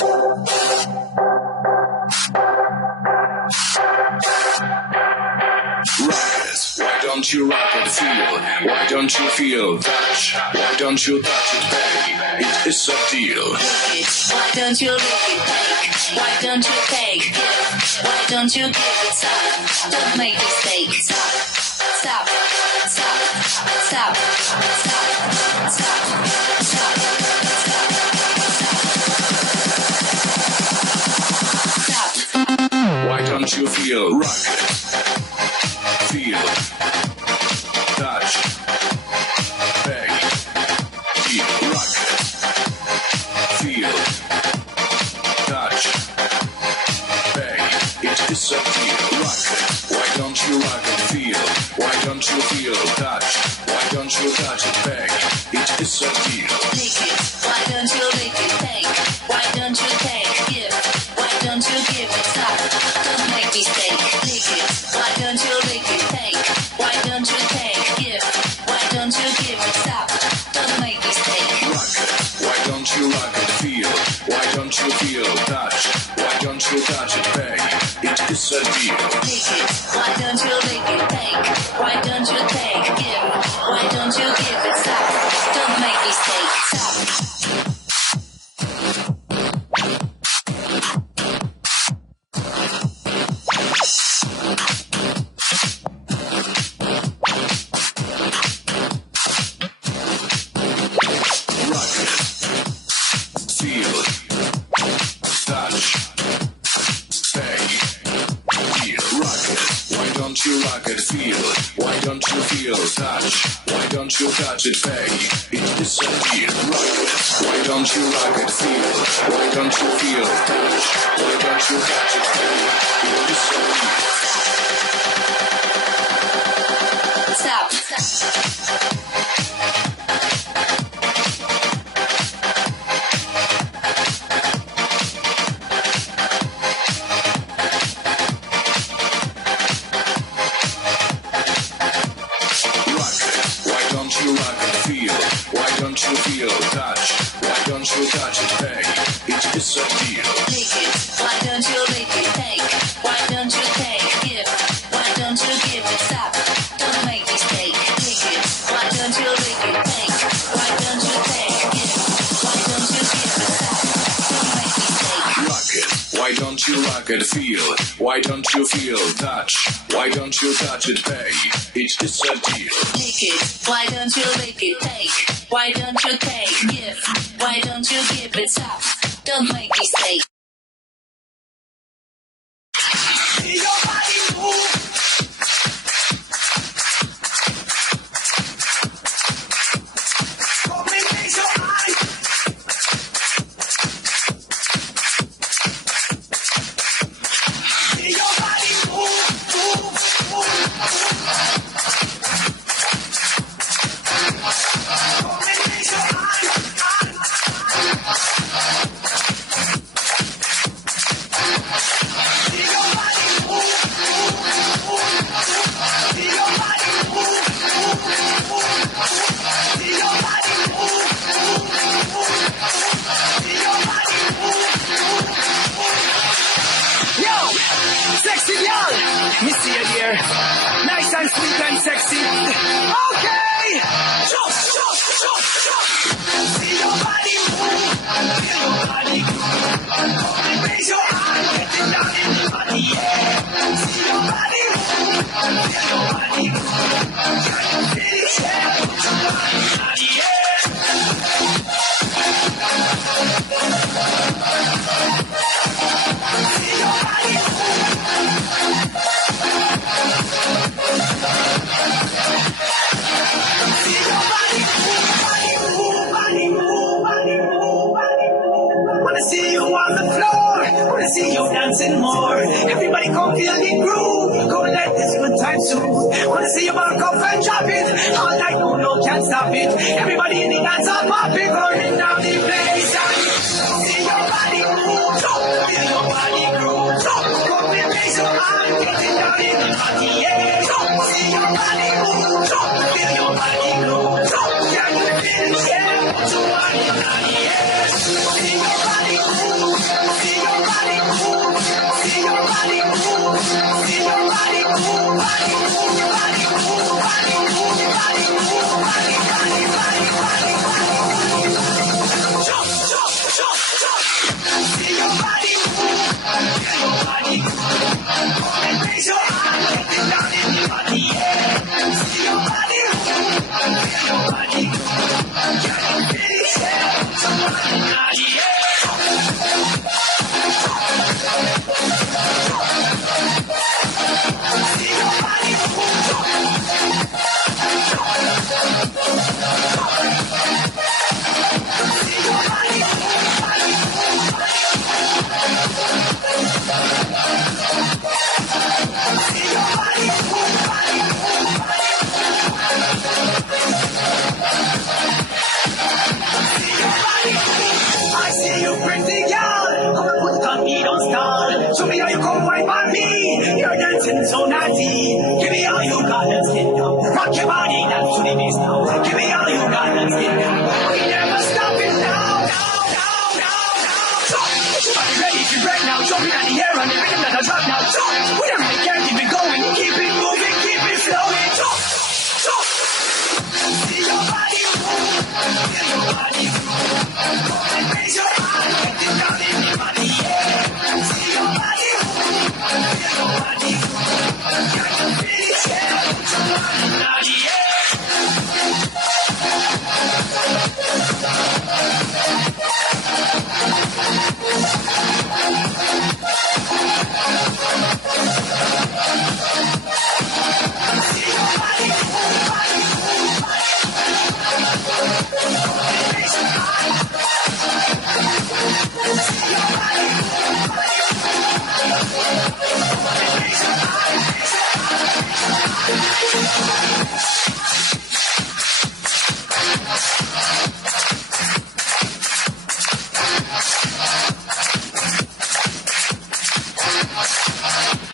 Why don't you rock it, feel? Why don't you feel, touch? Why don't you touch it, baby? It is a deal. Lick it. Why don't you lick it, take? Why don't you take? Give. Why don't you give it? Stop. Don't make mistake. Stop. Stop. Stop. Stop. Stop. Stop. Stop. Stop. Stop. Why don't you feel, rock it? Feel, touch, bang, feel, rock it. Feel, touch, bang. It is a deal. Rock it. Why don't you rock it? Feel. Why don't you feel, touch? Why don't you touch it, bang? It is a deal. Lick it. Why don't you lick it? Take. Why don't you take? Give. Why don't you give it? Stop. Don't make mistake. Lick it. Why don't you lick it? Take. Why don't you take? Give. Why don't you give it? Stop. Don't make mistake. Rock it. Why don't you rock it? Feel. Why don't you feel, touch? Why don't you touch it, bang? It is a deal. Lick it. Why don't you lick it? Take. Why don't you take? Give. Why don't you give it? Stop. Don't make mistake. Stop. Rock it. Feel. Touch. Bang. Feel. Rock it. Why don't you rock it? Feel. Why don't you feel? Touch. Why don't you touch it? Bang. It is a deal. Rock it. Why don't you rock it? Feel. Why don't you feel? Touch. Why don't you touch it? Bang. It is a deal. Stop. Why don't you rock it? Feel. Why don't you feel? Touch. Why don't you touch it? Bang. It is a deal. Lick it. Why don't you lick it? Take. Why don't you take? Give. Why don't you give it? Stop. Don't make mistake. Lick it. Why don't you lick it? Take. Why don't you take? Give. Why don't you give it? Stop. Don't make mistake. Rock it. Why don't you rock it? Feel. Why don't you feel? Touch. Why don't you touch it? Bang. It is a deal. Lick it. Why don't you lick it? Take. Why don't you take? Give. Why don't you give it? Stop. Don't make mistake. See your body move. Come and raise your eyes. See your body move, move, move. Come and raise your eyes. See your body move, move, move. See your body move, move, move. See your body move, move, move. See your body move, move, move. Yo, sexy girl, me see you there. Nice and sweet and sexy. Okay, jump, jump, jump, jump. See your body move, feel your body groove. Raise your hand, get it down in the body, yeah. See your body move, feel your body groove. Can you feel it, yeah? Put your body in the air. See your body move. See your body move, body move, body move, body move, body move. Wanna see you on the floor, wanna see you dancing more. Everybody come feel the groove, come let this good time soothe. Wanna see you back up and drop it, all night no can't stop it. Everybody in the dance are popping, going down the place. See your body move, jump, feel your body groove, jump, come and raise your hand, get it down in the body, yeah. Jump, see your body move, jump, feel your body groove, jump, can you feel it, yeah? Put your body in the air, see your body move. your body move. Feel your body move. And raise your hand, get it down in the body, yeah. See your body move. Feel your body move. Can you feel it, yeah? Somebody naughty, yeah. See your body move. See your body move. See your body move. See your body move. I see you pretty girl. Come and put the beat on stall. Show me how you come wine on me. You're dancing so naughty. Give me all you got, let's get down. Rock your body, that's what it is now. Give me all you got, let's get down. We never stop it now. Put your body ready to break now. Jump in the air on the rhythm that I drop now. We don't really care, keep it going. Keep it moving, keep it flowing. See your body move. Feel your body move.